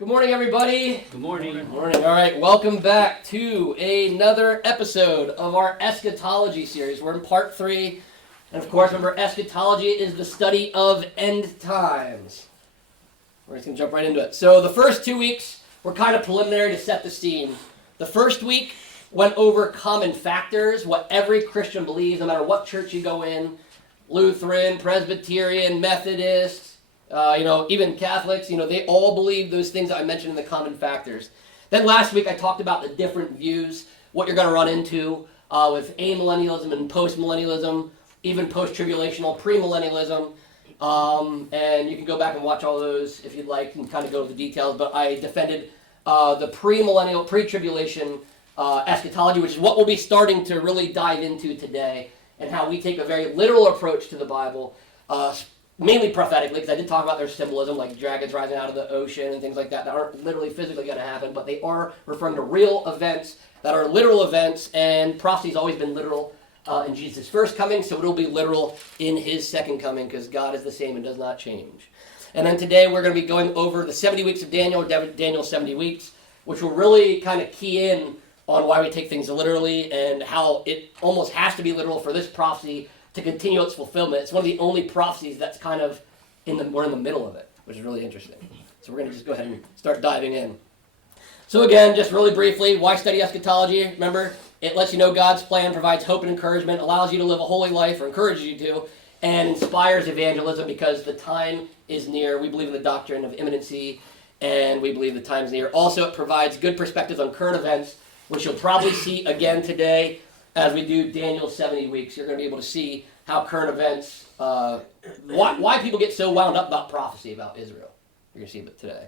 Good morning, everybody. Good morning. Good morning. All right, welcome back to another episode of our Eschatology series. We're in part 3. And of course, remember, eschatology is the study of end times. We're just going to jump right into it. So the first 2 weeks were kind of preliminary to set the scene. The first week went over common factors, what every Christian believes, no matter what church you go in, Lutheran, Presbyterian, Methodist, even Catholics, they all believe those things that I mentioned in the common factors. Then last week I talked about the different views, what you're going to run into with amillennialism and postmillennialism, even post-tribulational, premillennialism, and you can go back and watch all those if you'd like and kind of go into the details, but I defended the premillennial, pre-tribulation eschatology, which is what we'll be starting to really dive into today, and how we take a very literal approach to the Bible, mainly prophetically, because I did talk about their symbolism, like dragons rising out of the ocean and things like that aren't literally physically going to happen, but they are referring to real events that are literal events, and prophecy's always been literal in Jesus' first coming, so it'll be literal in his second coming, because God is the same and does not change. And then today we're going to be going over the 70 weeks of Daniel, Daniel's 70 weeks, which will really kind of key in on why we take things literally and how it almost has to be literal for this prophecy to continue its fulfillment. It's one of the only prophecies that's kind of we're in the middle of it, which is really interesting. So we're going to just go ahead and start diving in. So again, just really briefly, why study eschatology? Remember, it lets you know God's plan, provides hope and encouragement, allows you to live a holy life, or encourages you to, and inspires evangelism because the time is near. We believe in the doctrine of imminency, and we believe the time is near. Also, it provides good perspectives on current events, which you'll probably see again today as we do Daniel's 70 weeks. You're going to be able to see how current events, why people get so wound up about prophecy about Israel. You're going to see it today.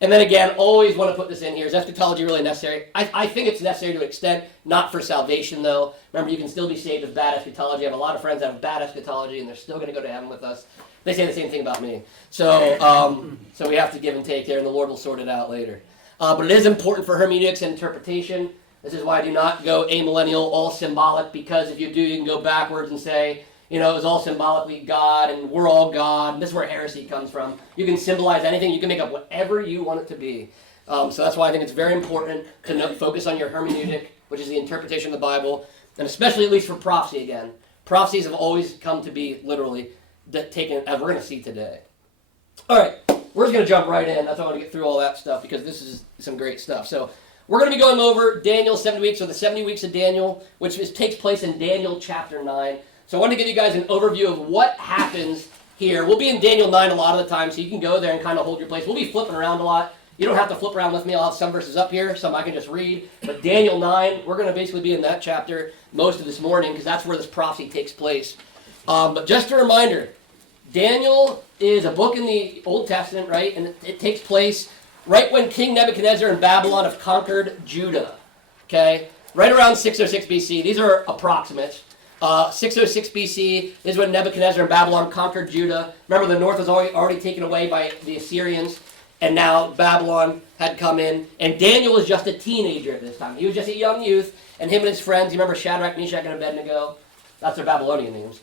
And then again, always want to put this in here. Is eschatology really necessary? I think it's necessary to an extent, not for salvation though. Remember, you can still be saved with bad eschatology. I have a lot of friends that have bad eschatology and they're still going to go to heaven with us. They say the same thing about me. So we have to give and take there, and the Lord will sort it out later. But it is important for hermeneutics and interpretation. This is why I do not go amillennial, all symbolic, because if you do, you can go backwards and say, it was all symbolically God, and we're all God, and this is where heresy comes from. You can symbolize anything. You can make up whatever you want it to be. So that's why I think it's very important to focus on your hermeneutic, which is the interpretation of the Bible, and especially at least for prophecy again. Prophecies have always come to be literally taken, as we're going to see today. All right, we're just going to jump right in. That's why I want to get through all that stuff, because this is some great stuff. So we're going to be going over Daniel's 70 weeks, or the 70 weeks of Daniel, which takes place in Daniel chapter 9. So I want to give you guys an overview of what happens here. We'll be in Daniel 9 a lot of the time, so you can go there and kind of hold your place. We'll be flipping around a lot. You don't have to flip around with me. I'll have some verses up here, some I can just read. But Daniel 9, we're going to basically be in that chapter most of this morning, because that's where this prophecy takes place. But just a reminder, Daniel is a book in the Old Testament, right? And it takes place right when King Nebuchadnezzar and Babylon have conquered Judah, okay? Right around 606 BC. These are approximates. 606 BC is when Nebuchadnezzar and Babylon conquered Judah. Remember, the north was already taken away by the Assyrians, and now Babylon had come in. And Daniel was just a teenager at this time. He was just a young youth, and him and his friends, you remember Shadrach, Meshach, and Abednego? That's their Babylonian names.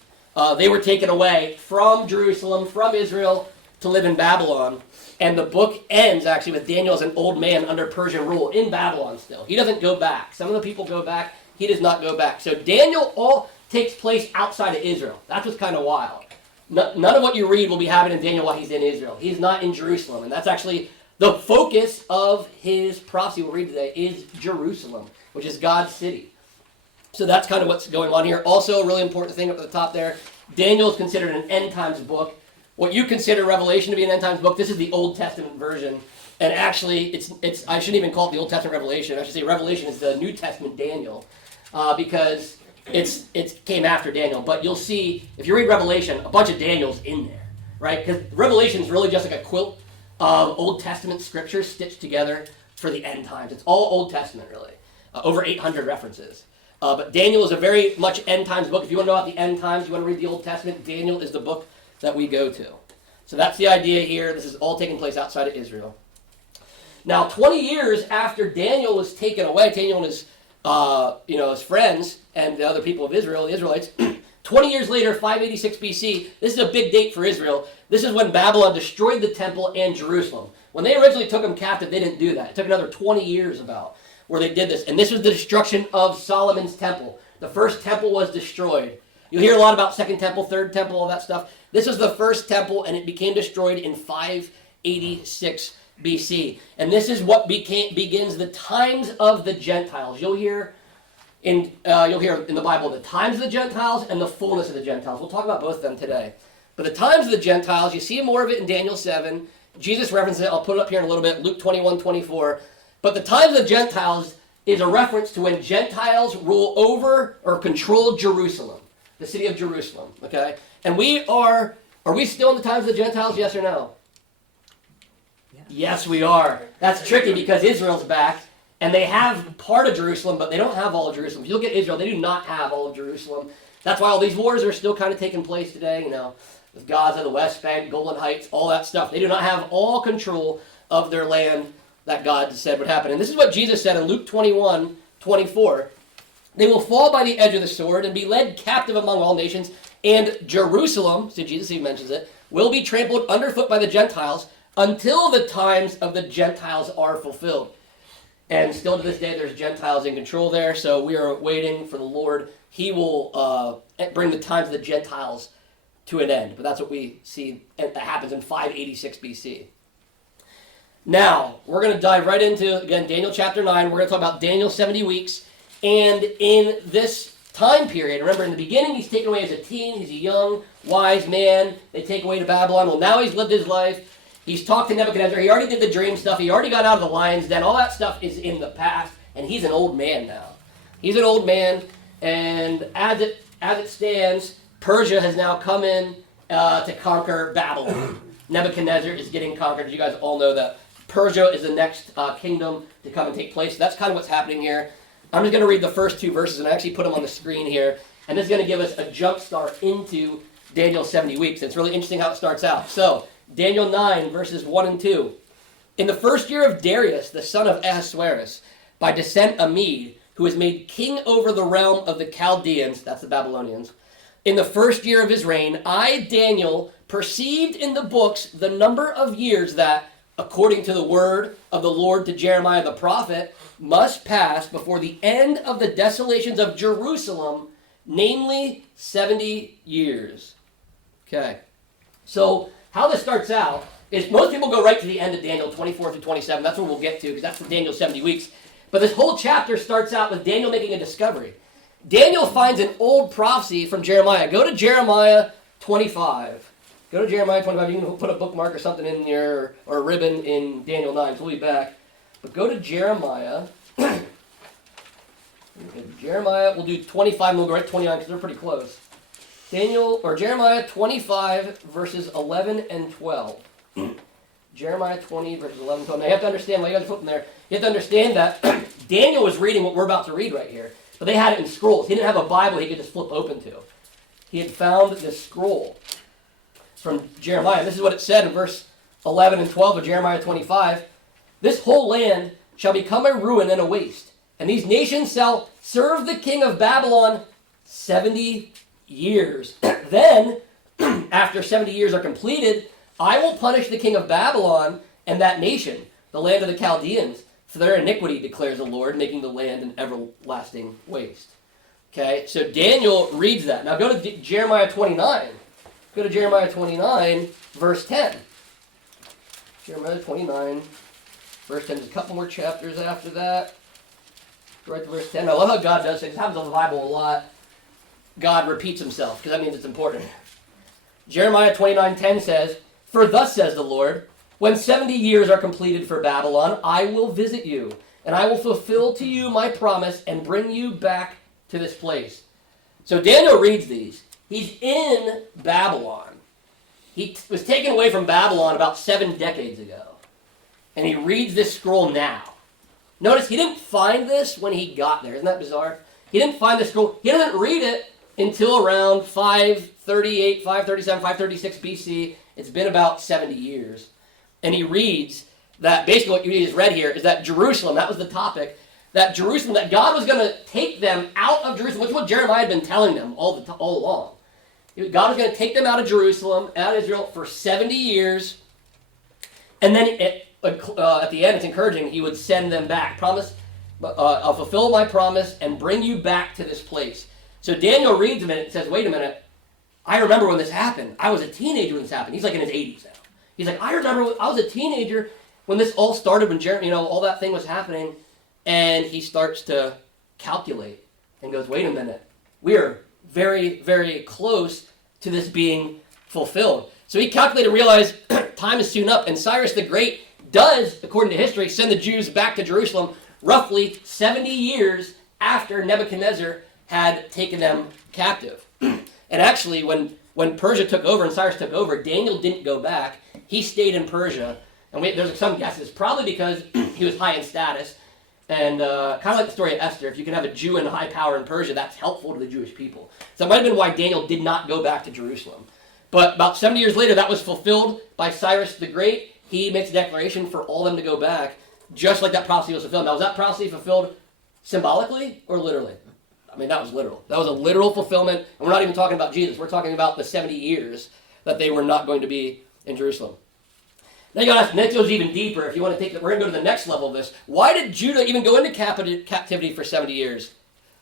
They were taken away from Jerusalem, from Israel, to live in Babylon. And the book ends, actually, with Daniel as an old man under Persian rule in Babylon still. He doesn't go back. Some of the people go back. He does not go back. So Daniel all takes place outside of Israel. That's what's kind of wild. None of what you read will be happening in Daniel while he's in Israel. He's not in Jerusalem. And that's actually the focus of his prophecy we'll read today is Jerusalem, which is God's city. So that's kind of what's going on here. Also, a really important thing up at the top there, Daniel is considered an end times book. What you consider Revelation to be an end times book, this is the Old Testament version. And actually, it's I shouldn't even call it the Old Testament Revelation. I should say Revelation is the New Testament Daniel, because it came after Daniel. But you'll see, if you read Revelation, a bunch of Daniel's in there, right? Because Revelation is really just like a quilt of Old Testament scriptures stitched together for the end times. It's all Old Testament, really. Over 800 references. But Daniel is a very much end times book. If you want to know about the end times, you want to read the Old Testament, Daniel is the book that we go to. So that's the idea here. This is all taking place outside of Israel. Now, 20 years after Daniel was taken away, Daniel and his friends and the other people of Israel, the Israelites, 20 years later, 586 BC, this is a big date for Israel. This is when Babylon destroyed the temple and Jerusalem. When they originally took them captive, they didn't do that. It took another 20 years about where they did this. And this was the destruction of Solomon's temple. The first temple was destroyed. You'll hear a lot about Second Temple, Third Temple, all that stuff. This was the first temple, and it became destroyed in 586 BC. And this is what begins the times of the Gentiles. You'll hear in the Bible the times of the Gentiles and the fullness of the Gentiles. We'll talk about both of them today. But the times of the Gentiles, you see more of it in Daniel 7. Jesus references it. I'll put it up here in a little bit. Luke 21:24. But the times of the Gentiles is a reference to when Gentiles rule over or control Jerusalem, the city of Jerusalem. Okay? And are we still in the times of the Gentiles, yes or no? Yes, we are. That's tricky because Israel's back, and they have part of Jerusalem, but they don't have all of Jerusalem. If you look at Israel, they do not have all of Jerusalem. That's why all these wars are still kind of taking place today, with Gaza, the West Bank, Golan Heights, all that stuff. They do not have all control of their land that God said would happen. And this is what Jesus said in Luke 21:24. They will fall by the edge of the sword and be led captive among all nations, and Jerusalem, so Jesus even mentions it, will be trampled underfoot by the Gentiles until the times of the Gentiles are fulfilled. And still to this day, there's Gentiles in control there, so we are waiting for the Lord. He will bring the times of the Gentiles to an end. But that's what we see that happens in 586 BC. Now, we're going to dive right into, again, Daniel chapter 9. We're going to talk about Daniel's 70 weeks. And in this time period, remember in the beginning, he's taken away as a teen. He's a young, wise man. They take away to Babylon. Well, now he's lived his life. He's talked to Nebuchadnezzar. He already did the dream stuff. He already got out of the lion's den. All that stuff is in the past. And he's an old man now. He's an old man. And as it stands, Persia has now come in to conquer Babylon. Nebuchadnezzar is getting conquered. You guys all know that Persia is the next kingdom to come and take place. That's kind of what's happening here. I'm just going to read the first two verses, and I actually put them on the screen here. And this is going to give us a jump start into Daniel's 70 weeks. It's really interesting how it starts out. So, Daniel 9, verses 1 and 2. In the first year of Darius, the son of Ahasuerus, by descent a Mede, who was made king over the realm of the Chaldeans, that's the Babylonians, in the first year of his reign, I, Daniel, perceived in the books the number of years that, according to the word of the Lord to Jeremiah the prophet, must pass before the end of the desolations of Jerusalem, namely 70 years. Okay. So, how this starts out is most people go right to the end of Daniel 24 through 27. That's where we'll get to because that's the Daniel 70 weeks. But this whole chapter starts out with Daniel making a discovery. Daniel finds an old prophecy from Jeremiah. Go to Jeremiah 25. Go to Jeremiah 25. You can put a bookmark or something in there or a ribbon in Daniel 9. So we'll be back. But go to Jeremiah. Jeremiah, we'll do 25 and we'll go right to 29 because they're pretty close. Jeremiah 25 verses 11 and 12. Jeremiah 20 verses 11 and 12. Now you have to understand, while you guys are flipping there, you have to understand that Daniel was reading what we're about to read right here. But they had it in scrolls. He didn't have a Bible he could just flip open to. He had found this scroll from Jeremiah. This is what it said in verse 11 and 12 of Jeremiah 25. This whole land shall become a ruin and a waste, and these nations shall serve the king of Babylon 70 years. Then, after 70 years are completed, I will punish the king of Babylon and that nation, the land of the Chaldeans, for their iniquity, declares the Lord, making the land an everlasting waste. Okay, so Daniel reads that. Now go to Jeremiah 29. Go to Jeremiah 29, verse 10. Jeremiah 29, verse 10. There's a couple more chapters after that. Go right to verse 10. I love how God does it. It happens in the Bible a lot. God repeats himself, because that means it's important. Jeremiah 29:10 says, "For thus says the Lord, when 70 years are completed for Babylon, I will visit you, and I will fulfill to you my promise and bring you back to this place." So Daniel reads these. He's in Babylon. He was taken away from Babylon about 7 decades ago. And he reads this scroll now. Notice he didn't find this when he got there. Isn't that bizarre? He didn't find the scroll. He doesn't read it until around 538, 537, 536 BC. It's been about 70 years. And he reads that basically what you just read here is that Jerusalem, that was the topic, that Jerusalem, that God was going to take them out of Jerusalem, which is what Jeremiah had been telling them all along. God was going to take them out of Jerusalem, out of Israel, for 70 years. And then at the end, it's encouraging, he would send them back. I'll fulfill my promise and bring you back to this place. So Daniel reads a minute and says, wait a minute, I remember when this happened. I was a teenager when this happened. He's like in his 80s now. He's like, I remember when I was a teenager when this all started, when all that thing was happening. And he starts to calculate and goes, wait a minute, we are very, very close to this being fulfilled. So he calculated and realized time is soon up, and Cyrus the Great does, according to history, send the Jews back to Jerusalem roughly 70 years after Nebuchadnezzar had taken them captive. And actually, when Persia took over and Cyrus took over, Daniel didn't go back. He stayed in Persia, and there's some guesses, probably because he was high in status. And kind of like the story of Esther, if you can have a Jew in high power in Persia, that's helpful to the Jewish people. So that might have been why Daniel did not go back to Jerusalem. But about 70 years later, that was fulfilled by Cyrus the Great. He makes a declaration for all them to go back, just like that prophecy was fulfilled. Now, was that prophecy fulfilled symbolically or literally? I mean, that was literal. That was a literal fulfillment. And we're not even talking about Jesus. We're talking about the 70 years that they were not going to be in Jerusalem. Now you got to ask, next goes even deeper. If you want to take it, we're going to go to the next level of this. Why did Judah even go into captivity for 70 years?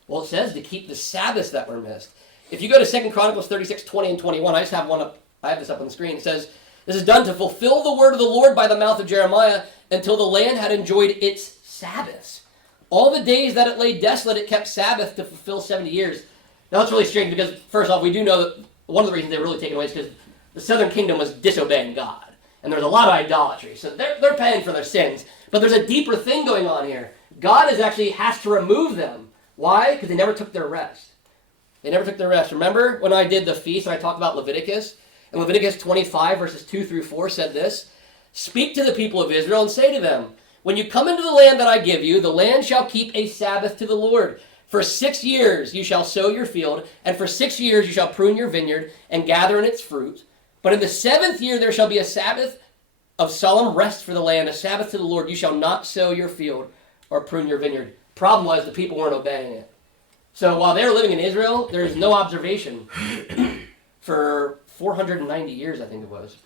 Well, it says to keep the Sabbaths that were missed. If you go to 2 Chronicles 36, 20 and 21, I just have one up. I have this up on the screen. It says, this is done to fulfill the word of the Lord by the mouth of Jeremiah until the land had enjoyed its Sabbaths. All the days that it lay desolate, it kept Sabbath to fulfill 70 years. Now that's really strange because, first off, we do know that one of the reasons they were really taken away is because the southern kingdom was disobeying God. And there's a lot of idolatry. So they're paying for their sins. But there's a deeper thing going on here. God has to remove them. Why? Because they never took their rest. They never took their rest. Remember when I did the feast and I talked about Leviticus? And Leviticus 25 verses 2 through 4 said this, speak to the people of Israel and say to them, when you come into the land that I give you, the land shall keep a Sabbath to the Lord. For 6 years you shall sow your field, and for 6 years you shall prune your vineyard and gather in its fruit. But in the 7th year there shall be a Sabbath of solemn rest for the land, a Sabbath to the Lord. You shall not sow your field or prune your vineyard. Problem was the people weren't obeying it. So while they were living in Israel, there is no observation for 490 years, I think it was.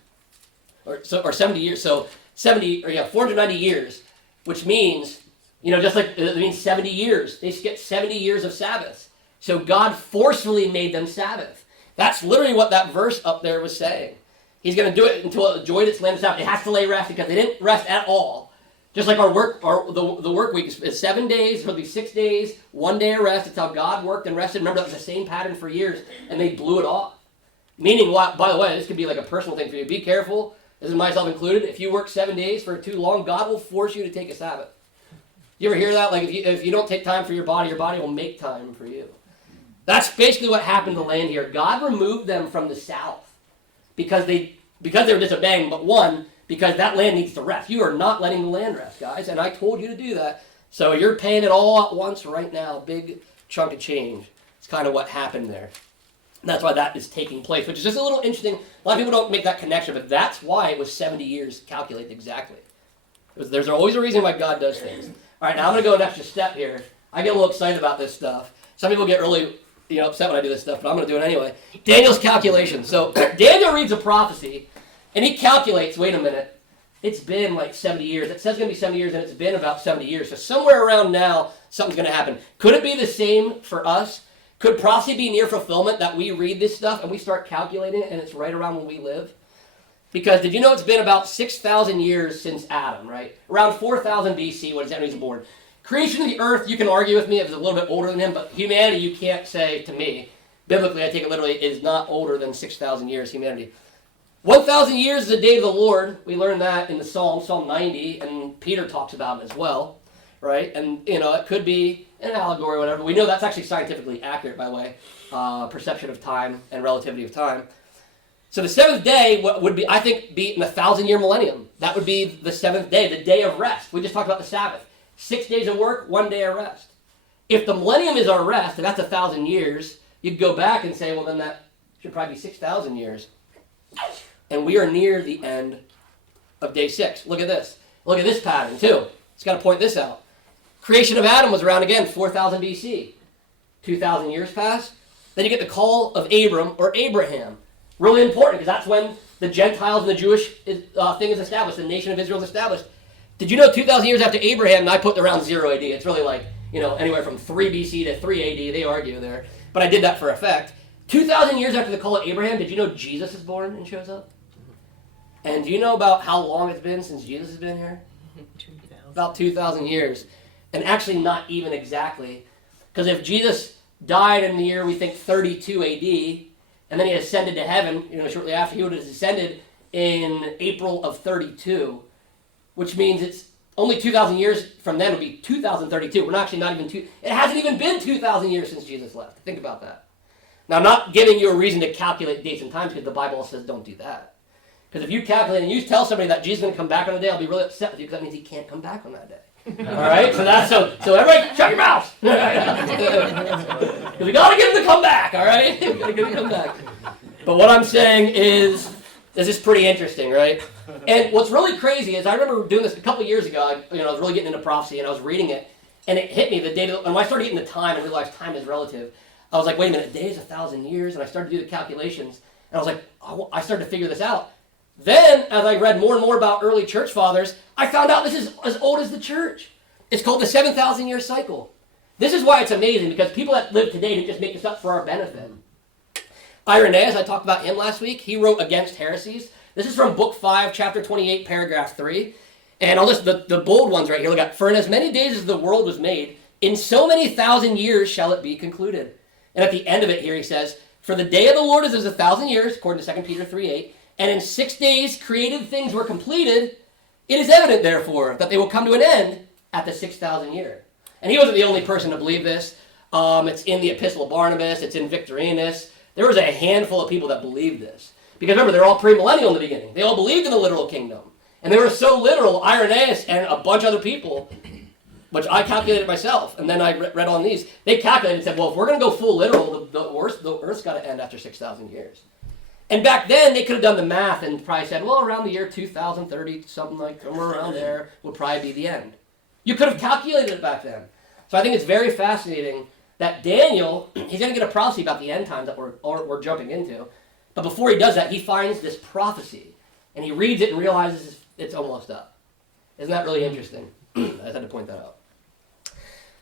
Or 70 years. So 490 years, which means, just like it means 70 years. They skipped 70 years of Sabbaths. So God forcefully made them Sabbath. That's literally what that verse up there was saying. He's going to do it until it enjoyed its land of Sabbath. It has to lay rest because they didn't rest at all. Just like the work week is 7 days, it'll be 6 days, 1 day of rest. It's how God worked and rested. Remember, that was the same pattern for years, and they blew it off. Meaning, by the way, this could be like a personal thing for you. Be careful, this is myself included. If you work 7 days for too long, God will force you to take a Sabbath. You ever hear that? Like if you don't take time for your body will make time for you. That's basically what happened to the land here. God removed them from the south because they were disobeying, but one, because that land needs to rest. You are not letting the land rest, guys, and I told you to do that. So you're paying it all at once right now, big chunk of change. It's kind of what happened there. And that's why that is taking place, which is just a little interesting. A lot of people don't make that connection, but that's why it was 70 years calculated exactly. There's always a reason why God does things. All right, now I'm going to go an extra step here. I get a little excited about this stuff. Some people get really upset when I do this stuff, but I'm going to do it anyway. Daniel's calculation. So Daniel reads a prophecy, and he calculates, wait a minute, it's been like 70 years. It says it's going to be 70 years, and it's been about 70 years. So somewhere around now, something's going to happen. Could it be the same for us? Could prophecy be near fulfillment that we read this stuff and we start calculating it, and it's right around when we live? Because did you know it's been about 6,000 years since Adam, right? Around 4,000 BC when Adam was born. Creation of the earth, you can argue with me, it was a little bit older than him, but humanity, you can't say to me, biblically, I take it literally, is not older than 6,000 years, humanity. 1,000 years is the day of the Lord. We learned that in the Psalm 90, and Peter talks about it as well, right? And, it could be an allegory or whatever. We know that's actually scientifically accurate, by the way, perception of time and relativity of time. So the seventh day would be, I think, be in the 1,000-year millennium. That would be the seventh day, the day of rest. We just talked about the Sabbath. 6 days of work, 1 day of rest. If the millennium is our rest, and that's 1,000 years, you'd go back and say, well, then that should probably be 6,000 years. And we are near the end of day 6. Look at this. Look at this pattern, too. Just got to point this out. Creation of Adam was around again, 4,000 BC. 2,000 years passed. Then you get the call of Abram or Abraham. Really important, because that's when the Gentiles and the Jewish thing is established, the nation of Israel is established. Did you know 2,000 years after Abraham, and I put around 0 AD, it's really like, anywhere from 3 BC to 3 AD, they argue there, but I did that for effect. 2,000 years after the call of Abraham, did you know Jesus is born and shows up? And do you know about how long it's been since Jesus has been here? 2,000. About 2,000 years. And actually not even exactly, because if Jesus died in the year, we think 32 AD, and then he ascended to heaven, shortly after, he would have ascended in April of 32, which means it's only 2,000 years from then would be 2032. We're actually not even it hasn't even been 2,000 years since Jesus left. Think about that. Now, I'm not giving you a reason to calculate dates and times, because the Bible says don't do that. Because if you calculate and you tell somebody that Jesus is going to come back on a day, I'll be really upset with you, because that means he can't come back on that day. All right? So everybody, shut your mouths. Because we got to get him to come back, all right? We got to get him to come back. But what I'm saying is, this is pretty interesting, right? And what's really crazy is I remember doing this a couple years ago. I was really getting into prophecy, and I was reading it, and it hit me the day, and when I started getting the time and realized time is relative, I was like, wait a minute, a day is 1,000 years, and I started to do the calculations, and I was like, I started to figure this out. Then, as I read more and more about early church fathers, I found out this is as old as the church. It's called the 7,000-year cycle. This is why it's amazing, because people that live today didn't just make this up for our benefit. Irenaeus, I talked about him last week. He wrote Against Heresies. This is from Book 5, Chapter 28, Paragraph 3. And I'll list the bold ones right here. Look at, for in as many days as the world was made, in so many thousand years shall it be concluded. And at the end of it here he says, for the day of the Lord is as 1,000 years, according to 2 Peter 3:8, and in 6 days created things were completed. It is evident, therefore, that they will come to an end at the 6,000 year. And he wasn't the only person to believe this. It's in the Epistle of Barnabas. It's in Victorinus. There was a handful of people that believed this. Because remember, they're all premillennial in the beginning. They all believed in the literal kingdom. And they were so literal, Irenaeus and a bunch of other people, which I calculated myself, and then I read on these, they calculated and said, well, if we're going to go full literal, the Earth's got to end after 6,000 years. And back then, they could have done the math and probably said, well, around the year 2030, something like somewhere around there would probably be the end. You could have calculated it back then. So I think it's very fascinating that Daniel, he's going to get a prophecy about the end times that we're jumping into. But before he does that, he finds this prophecy. And he reads it and realizes it's almost up. Isn't that really interesting? I just had to point that out.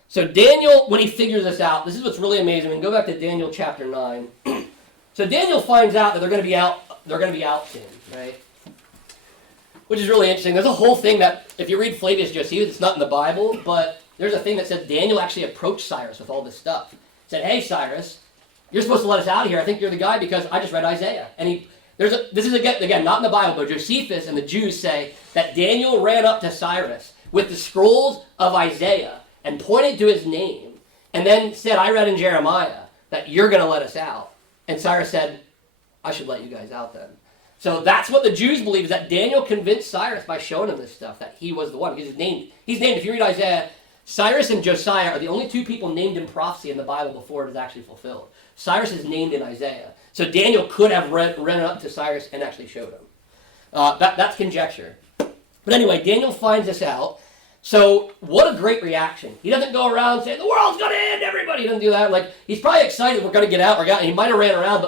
So Daniel, when he figures this out, this is what's really amazing. We can go back to Daniel chapter 9. So Daniel finds out that they're going to be out soon, right? Which is really interesting. There's a whole thing that, if you read Flavius Josephus, it's not in the Bible, but there's a thing that said Daniel actually approached Cyrus with all this stuff. Said, hey, Cyrus, you're supposed to let us out of here. I think you're the guy because I just read Isaiah. And this is again, not in the Bible, but Josephus and the Jews say that Daniel ran up to Cyrus with the scrolls of Isaiah and pointed to his name and then said, I read in Jeremiah that you're going to let us out. And Cyrus said, I should let you guys out then. So that's what the Jews believe, is that Daniel convinced Cyrus by showing him this stuff, that he was the one. He's named, if you read Isaiah, Cyrus and Josiah are the only two people named in prophecy in the Bible before it is actually fulfilled. Cyrus is named in Isaiah. So Daniel could have run up to Cyrus and actually showed him. That's conjecture. But anyway, Daniel finds this out. So what a great reaction. He doesn't go around saying, the world's going to end, everybody. He doesn't do that. Like, he's probably excited we're going to get out. He might have ran around,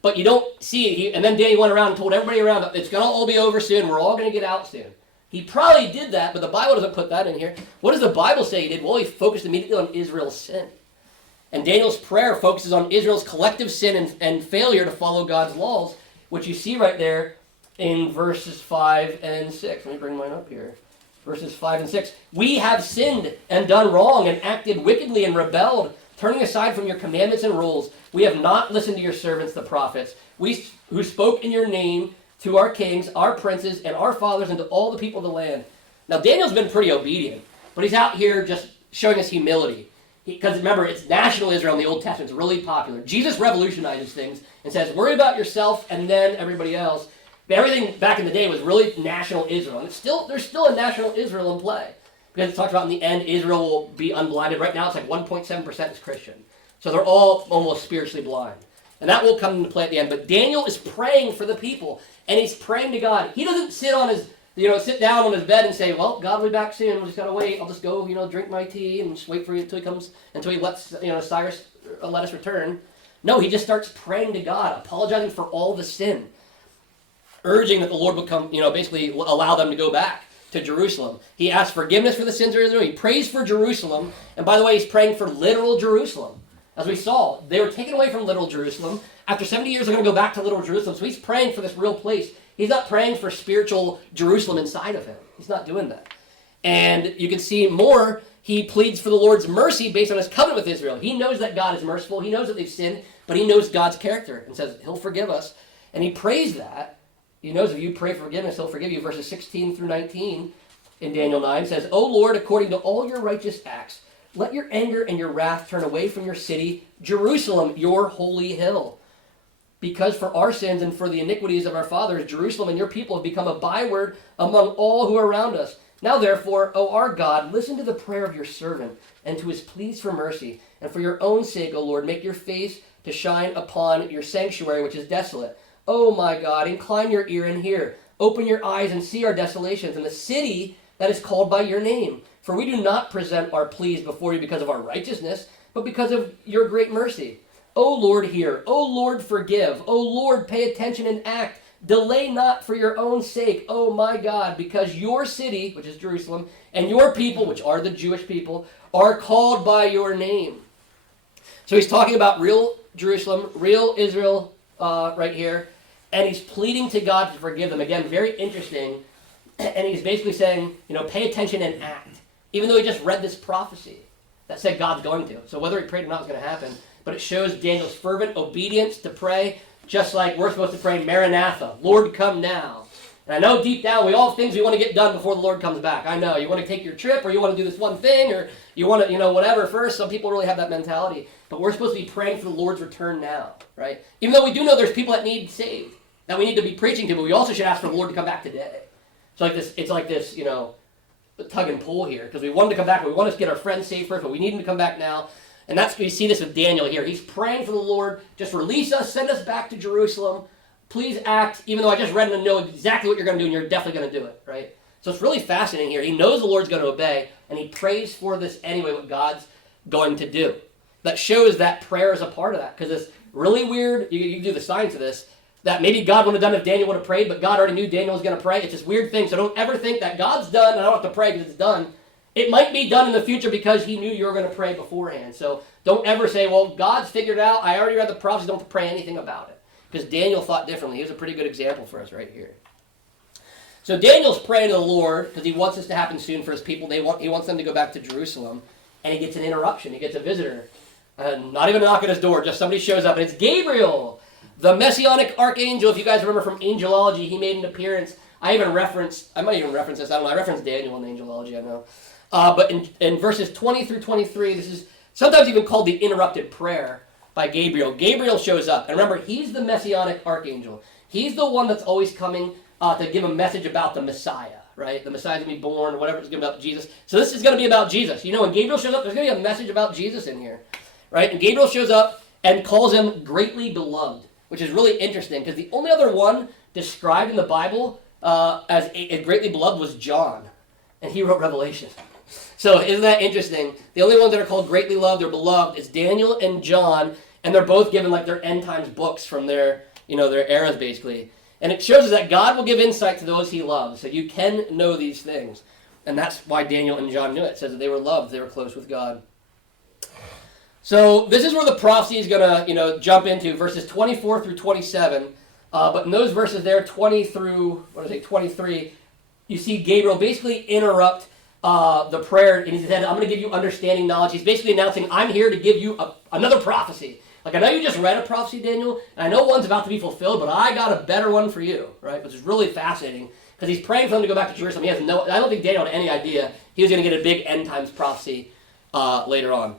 but you don't see it. And then Daniel went around and told everybody around that it's going to all be over soon. We're all going to get out soon. He probably did that, but the Bible doesn't put that in here. What does the Bible say he did? Well, he focused immediately on Israel's sin. And Daniel's prayer focuses on Israel's collective sin and failure to follow God's laws, which you see right there in verses 5 and 6. Let me bring mine up here. Verses 5 and 6. We have sinned and done wrong and acted wickedly and rebelled, turning aside from your commandments and rules. We have not listened to your servants, the prophets, who spoke in your name to our kings, our princes, and our fathers, and to all the people of the land. Now, Daniel's been pretty obedient, but he's out here just showing us humility. Because remember, it's national Israel in the Old Testament. It's really popular. Jesus revolutionizes things and says, worry about yourself and then everybody else. But everything back in the day was really national Israel. And there's still a national Israel in play. Because it talks about in the end, Israel will be unblinded. Right now, it's like 1.7% is Christian. So they're all almost spiritually blind. And that will come into play at the end. But Daniel is praying for the people. And he's praying to God. He doesn't sit down on his bed and say, well, God will be back soon. We just got to wait. I'll just go, drink my tea and just wait for you until he lets, Cyrus let us return. No, he just starts praying to God, apologizing for all the sin, urging that the Lord would come, basically allow them to go back to Jerusalem. He asks forgiveness for the sins of Israel. He prays for Jerusalem. And by the way, he's praying for literal Jerusalem. As we saw, they were taken away from literal Jerusalem. After 70 years, they're going to go back to literal Jerusalem. So he's praying for this real place. He's not praying for spiritual Jerusalem inside of him. He's not doing that. And you can see more, he pleads for the Lord's mercy based on his covenant with Israel. He knows that God is merciful. He knows that they've sinned, but he knows God's character and says he'll forgive us. And he prays that. He knows if you pray for forgiveness, he'll forgive you. Verses 16 through 19 in Daniel 9 says, O Lord, according to all your righteous acts, let your anger and your wrath turn away from your city, Jerusalem, your holy hill. Because for our sins and for the iniquities of our fathers, Jerusalem and your people have become a byword among all who are around us. Now therefore, O our God, listen to the prayer of your servant and to his pleas for mercy. And for your own sake, O Lord, make your face to shine upon your sanctuary, which is desolate. O my God, incline your ear and hear. Open your eyes and see our desolations and the city that is called by your name. For we do not present our pleas before you because of our righteousness, but because of your great mercy. O Lord, hear. O Lord, forgive. O Lord, pay attention and act. Delay not for your own sake, O my God, because your city, which is Jerusalem, and your people, which are the Jewish people, are called by your name. So he's talking about real Jerusalem, real Israel right here, and he's pleading to God to forgive them. Again, very interesting. And he's basically saying, pay attention and act. Even though he just read this prophecy that said God's going to. So whether he prayed or not is going to happen. But it shows Daniel's fervent obedience to pray, just like we're supposed to pray, Maranatha, Lord, come now. And I know deep down we all have things we want to get done before the Lord comes back. I know. You want to take your trip, or you want to do this one thing, or you want to, whatever first. Some people really have that mentality. But we're supposed to be praying for the Lord's return now, right? Even though we do know there's people that need saved, that we need to be preaching to, but we also should ask for the Lord to come back today. It's like this, tug and pull here, because we want him to come back, but we want to get our friends saved first, but we need him to come back now. And that's we see this with Daniel here. He's praying for the Lord, just release us, send us back to Jerusalem. Please act, even though I just read and know exactly what you're going to do, and you're definitely going to do it, right? So it's really fascinating here. He knows the Lord's going to obey, and he prays for this anyway, what God's going to do. That shows that prayer is a part of that, because it's really weird, you can do the science of this, that maybe God would have done if Daniel would have prayed, but God already knew Daniel was going to pray. It's this weird thing, so don't ever think that God's done, and I don't have to pray because it's done. It might be done in the future because he knew you were going to pray beforehand. So don't ever say, well, God's figured it out. I already read the prophecy. Don't pray anything about it. Because Daniel thought differently. He was a pretty good example for us right here. So Daniel's praying to the Lord because he wants this to happen soon for his people. He wants them to go back to Jerusalem. And he gets an interruption. He gets a visitor. Not even a knock at his door. Just somebody shows up. And it's Gabriel, the Messianic archangel. If you guys remember from Angelology, he made an appearance. I might even reference this. I don't know. I referenced Daniel in Angelology, I know. But in verses 20 through 23, this is sometimes even called the interrupted prayer by Gabriel. Gabriel shows up. And remember, he's the Messianic archangel. He's the one that's always coming to give a message about the Messiah, right? The Messiah's going to be born, whatever it's going to be about Jesus. So this is going to be about Jesus. When Gabriel shows up, there's going to be a message about Jesus in here, right? And Gabriel shows up and calls him greatly beloved, which is really interesting because the only other one described in the Bible as greatly beloved was John. And he wrote Revelation. So isn't that interesting? The only ones that are called greatly loved or beloved is Daniel and John, and they're both given like their end times books from their eras basically. And it shows us that God will give insight to those he loves. So you can know these things. And that's why Daniel and John knew it. It says that they were loved, they were close with God. So this is where the prophecy is going to jump into, verses 24 through 27. But in those verses there, 20 through 23, you see Gabriel basically interrupt the prayer, and he said, I'm going to give you understanding knowledge. He's basically announcing, I'm here to give you another prophecy. Like, I know you just read a prophecy, Daniel, and I know one's about to be fulfilled, but I got a better one for you, right? Which is really fascinating, because he's praying for them to go back to Jerusalem. I don't think Daniel had any idea he was going to get a big end times prophecy later on.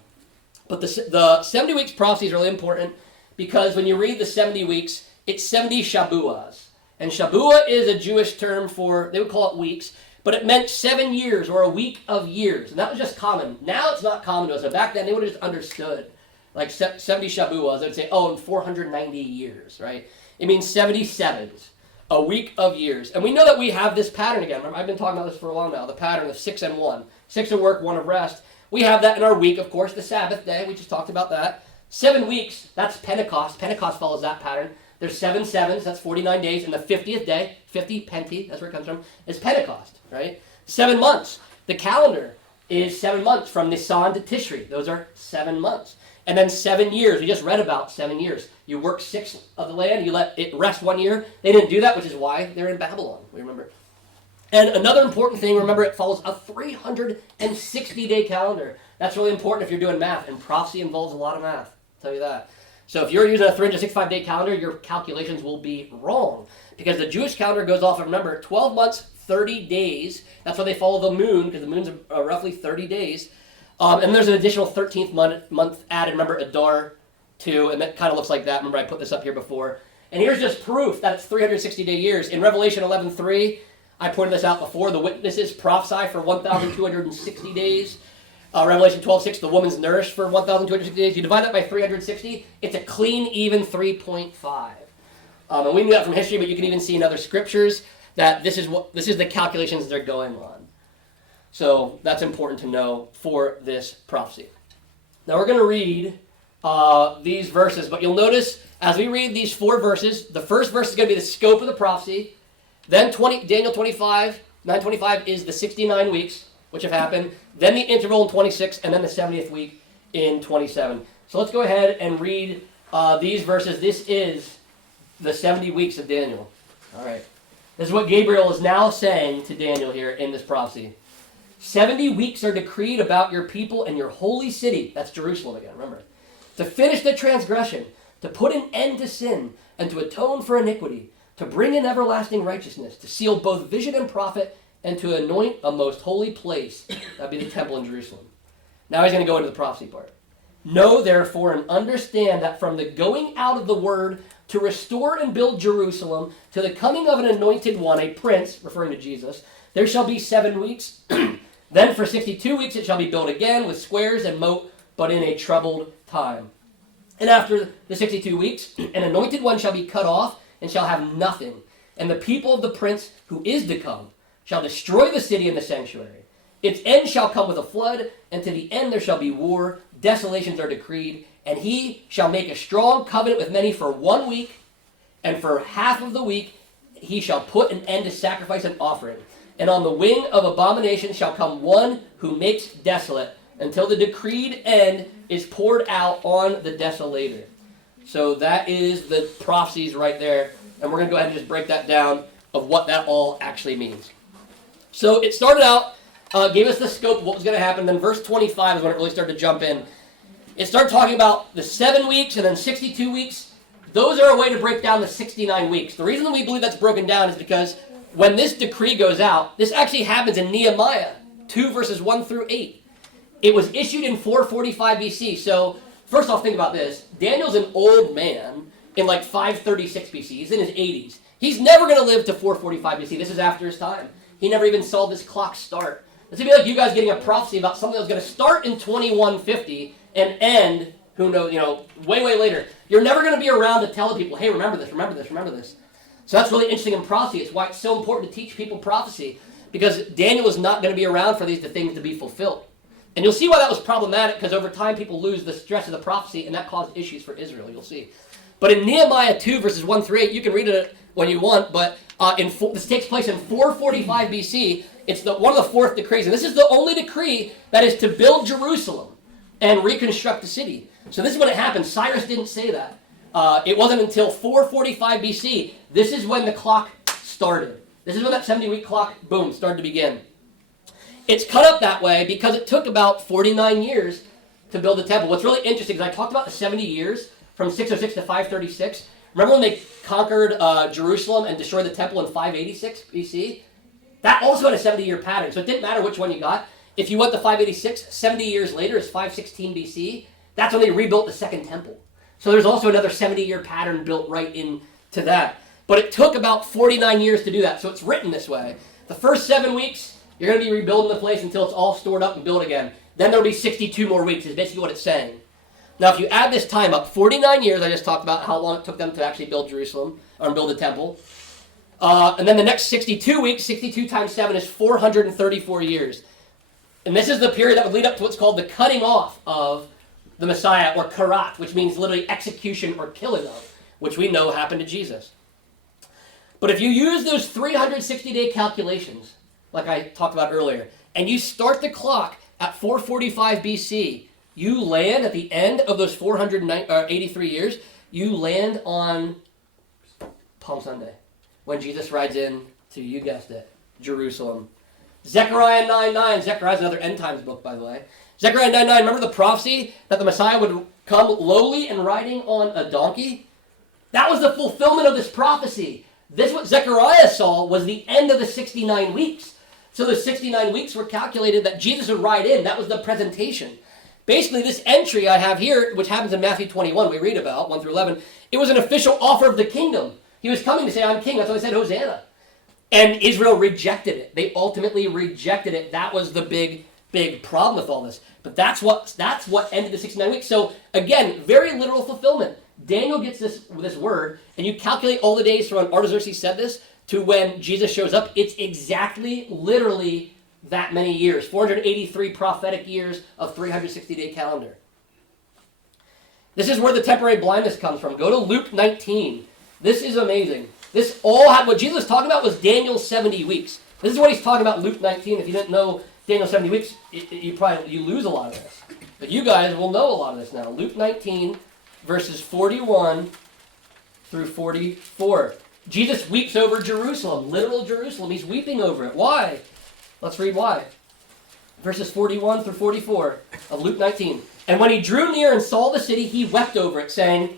But the 70 weeks prophecy is really important, because when you read the 70 weeks, it's 70 Shabuas. And Shabua is a Jewish term for, they would call it weeks, but it meant 7 years or a week of years. And that was just common. Now it's not common to us. So back then they would have just understood. Like 70 Shabuas, they'd say, in 490 years, right? It means 70 sevens, a week of years. And we know that we have this pattern again. Remember, I've been talking about this for a while now, the pattern of 6 and 1. 6 of work, 1 of rest. We have that in our week, of course, the Sabbath day. We just talked about that. 7 weeks, that's Pentecost. Pentecost follows that pattern. There's 7 sevens, that's 49 days, and the 50th day, 50, Penti, that's where it comes from, is Pentecost, right? 7 months. The calendar is 7 months from Nisan to Tishri. Those are 7 months. And then 7 years. We just read about 7 years. You work 6 of the land, you let it rest 1 year. They didn't do that, which is why they're in Babylon, we remember. And another important thing, remember, it follows a 360-day calendar. That's really important if you're doing math, and prophecy involves a lot of math, I'll tell you that. So if you're using a 365-day calendar, your calculations will be wrong, because the Jewish calendar goes off of, remember, 12 months, 30 days. That's why they follow the moon, because the moon's roughly 30 days. And there's an additional 13th month added, remember, Adar 2, and that kind of looks like that. Remember, I put this up here before. And here's just proof that it's 360-day years. In Revelation 11:3, I pointed this out before, the witnesses prophesy for 1,260 days. Revelation 12:6, the woman's nourished for 1,260 days. You divide that by 360, it's a clean, even 3.5. And we knew that from history, but you can even see in other scriptures that this is the calculations that are going on. So that's important to know for this prophecy. Now we're going to read these verses, but you'll notice as we read these 4 verses, the first verse is going to be the scope of the prophecy. Then Daniel 25, 9:25 is the 69 weeks, which have happened. Then the interval in 26, and then the 70th week in 27. So let's go ahead and read these verses. This is the 70 weeks of Daniel. All right. This is what Gabriel is now saying to Daniel here in this prophecy. 70 weeks are decreed about your people and your holy city. That's Jerusalem again, remember. To finish the transgression, to put an end to sin, and to atone for iniquity, to bring in everlasting righteousness, to seal both vision and prophet, and to anoint a most holy place. That'd be the temple in Jerusalem. Now he's going to go into the prophecy part. Know therefore and understand that from the going out of the word to restore and build Jerusalem to the coming of an anointed one, a prince, referring to Jesus, there shall be 7 weeks. Then for 62 weeks it shall be built again with squares and moat, but in a troubled time. And after the 62 weeks, an anointed one shall be cut off and shall have nothing. And the people of the prince who is to come shall destroy the city and the sanctuary. Its end shall come with a flood, and to the end there shall be war. Desolations are decreed, and he shall make a strong covenant with many for 1 week, and for half of the week he shall put an end to sacrifice and offering. And on the wing of abomination shall come one who makes desolate, until the decreed end is poured out on the desolator. So that is the prophecies right there, and we're going to go ahead and just break that down of what that all actually means. So it started out, gave us the scope of what was going to happen. Then verse 25 is when it really started to jump in. It started talking about the 7 weeks and then 62 weeks. Those are a way to break down the 69 weeks. The reason that we believe that's broken down is because when this decree goes out, this actually happens in Nehemiah 2 verses 1 through 8. It was issued in 445 BC. So first off, think about this. Daniel's an old man in like 536 BC. He's in his 80s. He's never going to live to 445 BC. This is after his time. He never even saw this clock start. It's going to be like you guys getting a prophecy about something that was going to start in 2150 and end, who knows, way, way later. You're never going to be around to tell people, hey, remember this, remember this, remember this. So that's really interesting in prophecy. It's why it's so important to teach people prophecy, because Daniel is not going to be around for these things to be fulfilled. And you'll see why that was problematic, because over time people lose the stress of the prophecy, and that caused issues for Israel, you'll see. But in Nehemiah 2 verses 1 through 8, you can read it when you want, but this takes place in 445 BC. It's one of the 4th decrees, and this is the only decree that is to build Jerusalem and reconstruct the city. So this is when it happened. Cyrus didn't say that. It wasn't until 445 BC. This is when the clock started. This is when that 70-week clock, boom, started to begin. It's cut up that way because it took about 49 years to build the temple. What's really interesting is I talked about the 70 years from 606 to 536. Remember when they conquered Jerusalem and destroyed the temple in 586 BC? That also had a 70-year pattern, so it didn't matter which one you got. If you went to 586, 70 years later is 516 BC. That's when they rebuilt the second temple. So there's also another 70-year pattern built right into that. But it took about 49 years to do that, so it's written this way. The first 7 weeks, you're going to be rebuilding the place until it's all stored up and built again. Then there'll be 62 more weeks, is basically what it's saying. Now, if you add this time up, 49 years, I just talked about how long it took them to actually build Jerusalem, or build the temple. And then the next 62 weeks, 62 times 7 is 434 years. And this is the period that would lead up to what's called the cutting off of the Messiah, or karat, which means literally execution or killing of, which we know happened to Jesus. But if you use those 360-day calculations, like I talked about earlier, and you start the clock at 445 BC, you land at the end of those 483 years, you land on Palm Sunday, when Jesus rides in to, you guessed it, Jerusalem. Zechariah 9:9. Zechariah is another end times book, by the way. Zechariah 9:9. Remember the prophecy that the Messiah would come lowly and riding on a donkey? That was the fulfillment of this prophecy. This, what Zechariah saw, was the end of the 69 weeks. So the 69 weeks were calculated that Jesus would ride in. That was the presentation. Basically, this entry I have here, which happens in Matthew 21, we read about, 1 through 11, it was an official offer of the kingdom. He was coming to say, I'm king. That's why he said, Hosanna. And Israel rejected it. They ultimately rejected it. That was the big problem with all this. But that's what ended the 69 weeks. So again, very literal fulfillment. Daniel gets this word, and you calculate all the days from when Artaxerxes said this to when Jesus shows up. It's exactly, literally that many years. 483 prophetic years of 360-day calendar. This is where the temporary blindness comes from. Go to Luke 19. This is amazing. What Jesus was talking about was Daniel's 70 weeks. This is what he's talking about, Luke 19. If you didn't know Daniel's 70 weeks, you lose a lot of this. But you guys will know a lot of this now. Luke 19, verses 41 through 44. Jesus weeps over Jerusalem, literal Jerusalem. He's weeping over it. Why? Let's read why. Verses 41 through 44 of Luke 19. And when he drew near and saw the city, he wept over it, saying,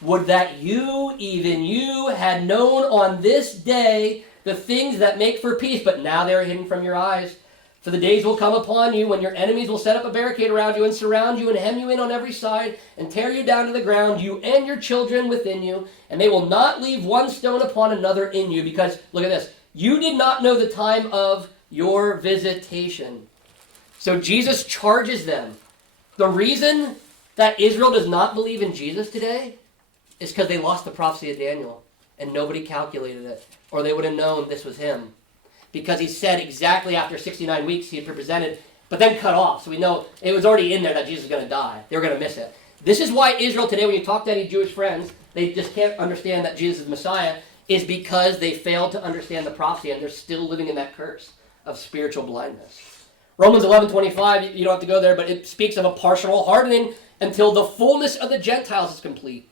would that you, even you, had known on this day the things that make for peace, but now they are hidden from your eyes. For the days will come upon you when your enemies will set up a barricade around you and surround you and hem you in on every side and tear you down to the ground, you and your children within you, and they will not leave one stone upon another in you, because, look at this, you did not know the time of your visitation. So Jesus charges them. The reason that Israel does not believe in Jesus today is because they lost the prophecy of Daniel, and nobody calculated it, or they would have known this was him. Because he said exactly after 69 weeks he had presented, but then cut off. So we know it was already in there that Jesus was going to die. They were going to miss it. This is why Israel today, when you talk to any Jewish friends, they just can't understand that Jesus is Messiah, is because they failed to understand the prophecy, and they're still living in that curse of spiritual blindness. Romans 11:25, you don't have to go there, but it speaks of a partial hardening until the fullness of the Gentiles is complete.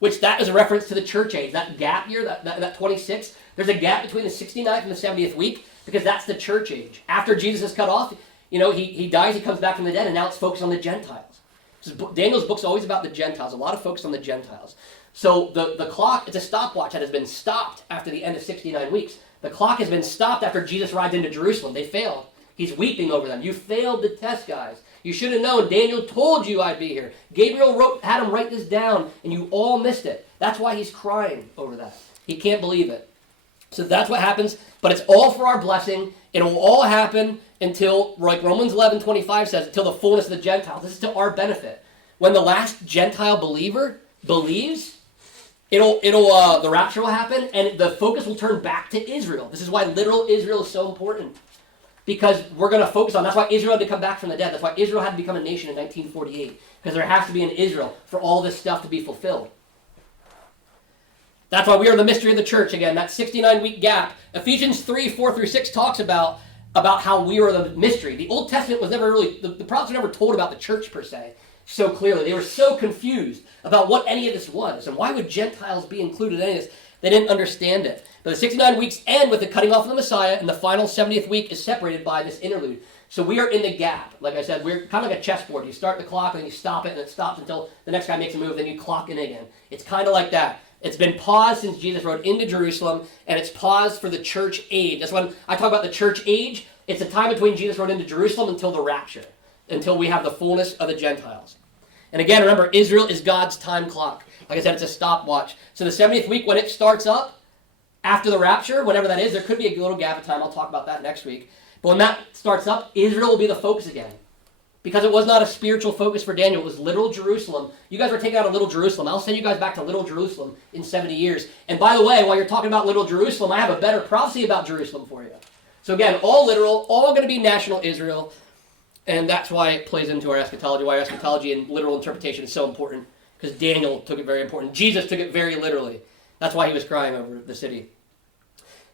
Which that is a reference to the church age. That gap year, that 26, there's a gap between the 69th and the 70th week, because that's the church age. After Jesus is cut off, he dies, he comes back from the dead, and now it's focused on the Gentiles. So Daniel's book's always about the Gentiles, a lot of focus on the Gentiles. So the clock, it's a stopwatch that has been stopped after the end of 69 weeks. The clock has been stopped after Jesus rides into Jerusalem. They failed. He's weeping over them. You failed the test, guys. You should have known. Daniel told you I'd be here. Gabriel had him write this down, and you all missed it. That's why he's crying over that. He can't believe it. So that's what happens, but it's all for our blessing. It will all happen until, like Romans 11:25 says, until the fullness of the Gentiles. This is to our benefit. When the last Gentile believer believes, the rapture will happen, and the focus will turn back to Israel. This is why literal Israel is so important. Because we're going to focus on, that's why Israel had to come back from the dead. That's why Israel had to become a nation in 1948. Because there has to be an Israel for all this stuff to be fulfilled. That's why we are the mystery of the church. Again, that 69-week gap. Ephesians 3:4-6 talks about how we are the mystery. The Old Testament was never really, the prophets were never told about the church per se so clearly. They were so confused about what any of this was. And why would Gentiles be included in any of this? They didn't understand it. But the 69 weeks end with the cutting off of the Messiah, and the final 70th week is separated by this interlude. So we are in the gap. Like I said, we're kind of like a chessboard. You start the clock, and then you stop it, and it stops until the next guy makes a move, then you clock in again. It's kind of like that. It's been paused since Jesus rode into Jerusalem, and it's paused for the church age. That's when I talk about the church age. It's the time between Jesus rode into Jerusalem until the rapture, until we have the fullness of the Gentiles. And again, remember, Israel is God's time clock. Like I said, it's a stopwatch. So the 70th week, when it starts up, after the rapture, whenever that is, there could be a little gap of time. I'll talk about that next week. But when that starts up, Israel will be the focus again. Because it was not a spiritual focus for Daniel. It was literal Jerusalem. You guys were taking out a little Jerusalem. I'll send you guys back to little Jerusalem in 70 years. And by the way, while you're talking about little Jerusalem, I have a better prophecy about Jerusalem for you. So again, all literal, all going to be national Israel. And that's why it plays into our eschatology, why eschatology and literal interpretation is so important, because Daniel took it very important. Jesus took it very literally. That's why he was crying over the city.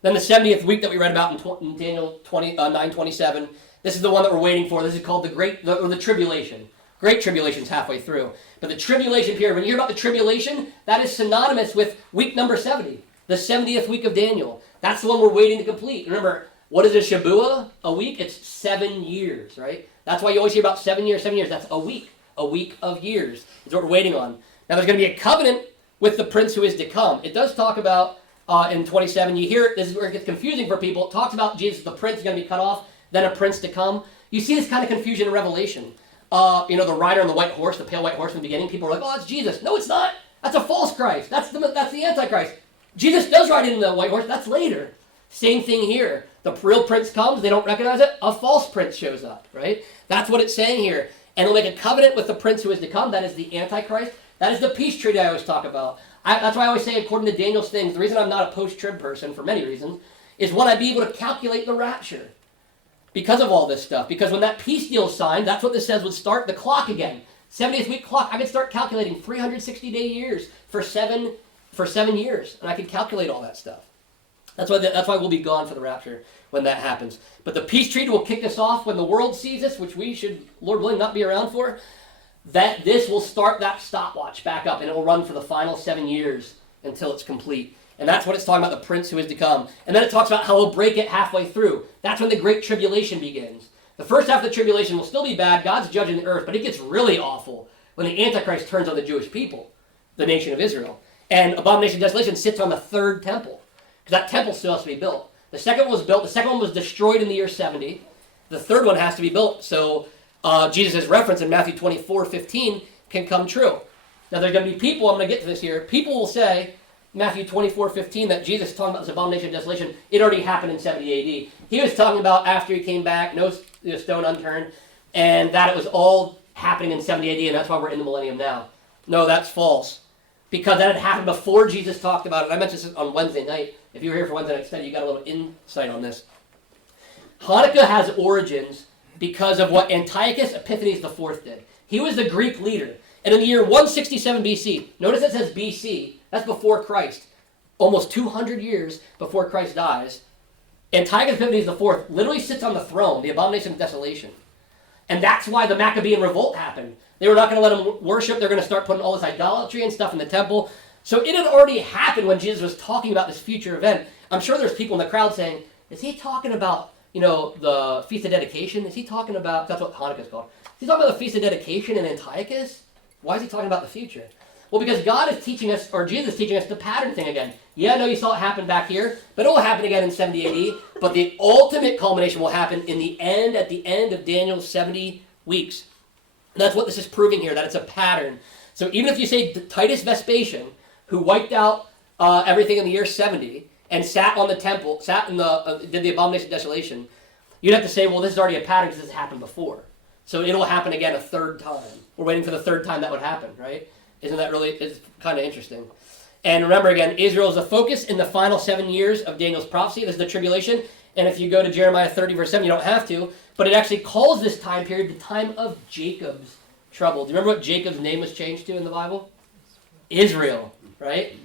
Then the 70th week that we read about in Daniel 9:27, this is the one that we're waiting for. This is called the tribulation. Great tribulation's halfway through. But the tribulation period, when you hear about the tribulation, that is synonymous with week number 70, the 70th week of Daniel. That's the one we're waiting to complete. Remember, what is a Shabuah? A week? It's 7 years, right? That's why you always hear about 7 years, 7 years. That's a week of years is what we're waiting on. Now there's going to be a covenant with the prince who is to come. It does talk about, in 27, you hear it, this is where it gets confusing for people. It talks about Jesus, the prince, is going to be cut off, then a prince to come. You see this kind of confusion in Revelation. The rider on the white horse, the pale white horse in the beginning, people are like, oh, that's Jesus. No, it's not. That's a false Christ. That's the Antichrist. Jesus does ride in the white horse. That's later. Same thing here. The real prince comes. They don't recognize it. A false prince shows up, right? That's what it's saying here. And he'll make a covenant with the prince who is to come. That is the Antichrist. That is the peace treaty I always talk about. That's why I always say, according to Daniel's things, the reason I'm not a post-trib person, for many reasons, is one, I'd be able to calculate the rapture because of all this stuff. Because when that peace deal is signed, that's what this says would start the clock again. 70th week clock. I could start calculating 360-day years for seven years, and I could calculate all that stuff. That's why we'll be gone for the rapture when that happens. But the peace treaty will kick us off when the world sees us, which we should, Lord willing, not be around for. That this will start that stopwatch back up, and it will run for the final 7 years until it's complete. And that's what it's talking about, the prince who is to come. And then it talks about how he'll break it halfway through. That's when the great tribulation begins. The first half of the tribulation will still be bad. God's judging the earth, but it gets really awful when the Antichrist turns on the Jewish people, the nation of Israel. And abomination of desolation sits on the third temple, because that temple still has to be built. The second one was built. The second one was destroyed in the year 70. The third one has to be built. So Jesus' reference in Matthew 24:15 can come true. Now there's going to be people, I'm going to get to this here, people will say, Matthew 24:15, that Jesus is talking about this abomination of desolation, it already happened in 70 AD. He was talking about after he came back, no stone unturned, and that it was all happening in 70 AD, and that's why we're in the millennium now. No, that's false. Because that had happened before Jesus talked about it. I mentioned this on Wednesday night. If you were here for Wednesday night study, you got a little insight on this. Hanukkah has origins because of what Antiochus Epiphanes IV did. He was the Greek leader. And in the year 167 BC, notice it says BC, that's before Christ. Almost 200 years before Christ dies, Antiochus Epiphanes IV literally sits on the throne, the abomination of desolation. And that's why the Maccabean revolt happened. They were not going to let him worship. They're going to start putting all this idolatry and stuff in the temple. So it had already happened when Jesus was talking about this future event. I'm sure there's people in the crowd saying, is he talking about, the Feast of Dedication? Is he talking about, that's what Hanukkah is called. Is he talking about the Feast of Dedication in Antiochus? Why is he talking about the future? Well, because God is teaching us, or Jesus is teaching us the pattern thing again. Yeah, no, you saw it happen back here, but it will happen again in 70 AD. But the ultimate culmination will happen at the end of Daniel's 70 weeks. And that's what this is proving here, that it's a pattern. So even if you say Titus Vespasian, who wiped out everything in the year 70 and sat on the temple, did the abomination of desolation, you'd have to say, well, this is already a pattern because this has happened before. So it'll happen again a third time. We're waiting for the third time that would happen, right? Isn't that really, it's kind of interesting. And remember again, Israel is the focus in the final 7 years of Daniel's prophecy. This is the tribulation. And if you go to Jeremiah 30 verse 7, you don't have to, but it actually calls this time period the time of Jacob's trouble. Do you remember what Jacob's name was changed to in the Bible? Israel, right?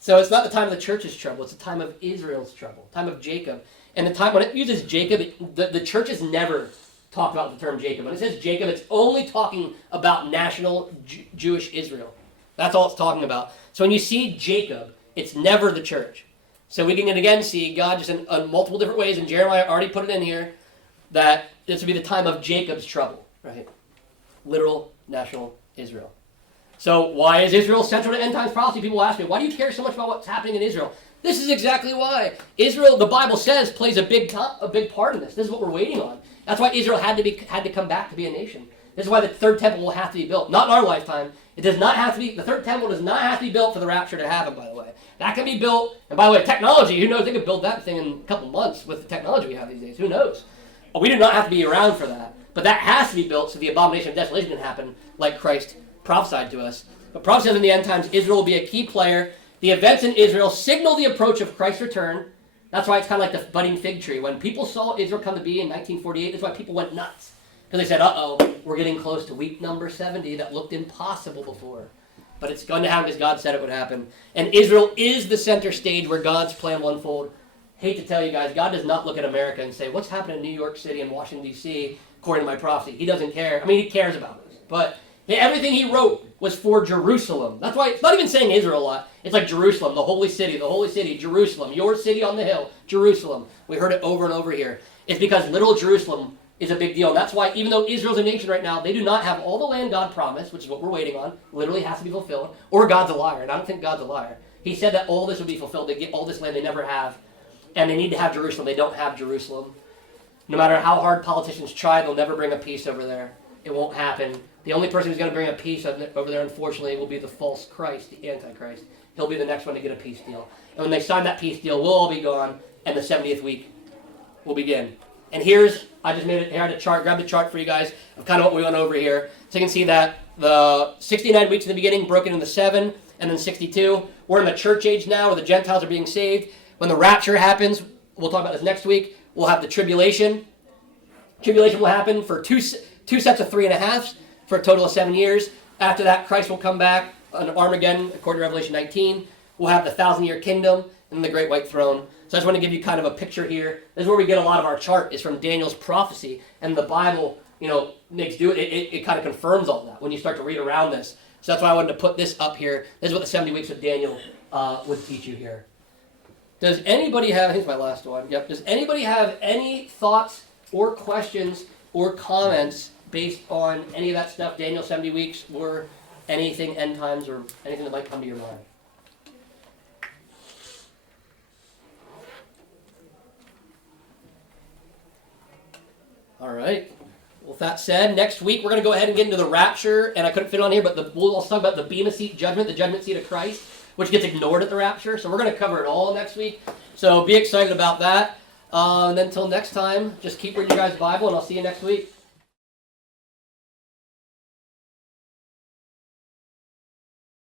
So it's not the time of the church's trouble, it's the time of Israel's trouble, time of Jacob. And the time when it uses Jacob, the church has never talked about the term Jacob. When it says Jacob, it's only talking about national Jewish Israel. That's all it's talking about. So when you see Jacob, it's never the church. So we can again see God just in multiple different ways, and Jeremiah already put it in here, that this would be the time of Jacob's trouble, right? Literal national Israel. So why is Israel central to end times prophecy? People ask me, why do you care so much about what's happening in Israel? This is exactly why. Israel, the Bible says, plays a big part in this. This is what we're waiting on. That's why Israel had to come back to be a nation. This is why the third temple will have to be built. Not in our lifetime. It does not have to be, the third temple does not have to be built for the rapture to happen, by the way. That can be built, and by the way, technology, who knows, they could build that thing in a couple months with the technology we have these days. Who knows? We do not have to be around for that. But that has to be built so the abomination of desolation can happen like Christ prophesied to us. But prophecy says in the end times, Israel will be a key player. The events in Israel signal the approach of Christ's return. That's why it's kind of like the budding fig tree. When people saw Israel come to be in 1948, that's why people went nuts. Because they said, uh-oh, we're getting close to week number 70 that looked impossible before. But it's going to happen because God said it would happen. And Israel is the center stage where God's plan will unfold. Hate to tell you guys, God does not look at America and say, what's happening in New York City and Washington, D.C., according to my prophecy? He doesn't care. I mean, he cares about us. But everything he wrote was for Jerusalem. That's why it's not even saying Israel a lot. It's like Jerusalem, the holy city, Jerusalem, your city on the hill, Jerusalem. We heard it over and over here. It's because literal Jerusalem is a big deal. And that's why, even though Israel's a nation right now, they do not have all the land God promised, which is what we're waiting on, literally has to be fulfilled, or God's a liar. And I don't think God's a liar. He said that all this would be fulfilled. They get all this land they never have. And they need to have Jerusalem. They don't have Jerusalem. No matter how hard politicians try, they'll never bring a peace over there. It won't happen. The only person who's going to bring a peace over there, unfortunately, will be the false Christ, the Antichrist. He'll be the next one to get a peace deal. And when they sign that peace deal, we'll all be gone, and the 70th week will begin. And I just made it, here I had a chart, grabbed a chart for you guys of kind of what we went over here. So you can see that the 69 weeks in the beginning broken into 7, and then 62. We're in the church age now where the Gentiles are being saved. When the rapture happens, we'll talk about this next week, we'll have the tribulation. Tribulation will happen for two sets of 3.5 for a total of 7 years. After that, Christ will come back on Armageddon, according to Revelation 19. We'll have the 1,000-year kingdom and the great white throne. So I just want to give you kind of a picture here. This is where we get a lot of our chart, is from Daniel's prophecy. And the Bible, it kind of confirms all that when you start to read around this. So that's why I wanted to put this up here. This is what the 70 weeks of Daniel would teach you here. Does anybody have, I think it's my last one. Yep. Does anybody have any thoughts or questions or comments based on any of that stuff, Daniel 70 weeks, or anything end times, or anything that might come to your mind? All right. Well, with that said, next week we're going to go ahead and get into the rapture, and I couldn't fit it on here, but we'll also talk about the Bema Seat judgment, the judgment seat of Christ, which gets ignored at the rapture. So we're going to cover it all next week. So be excited about that. And then until next time, just keep reading your guys' Bible, and I'll see you next week.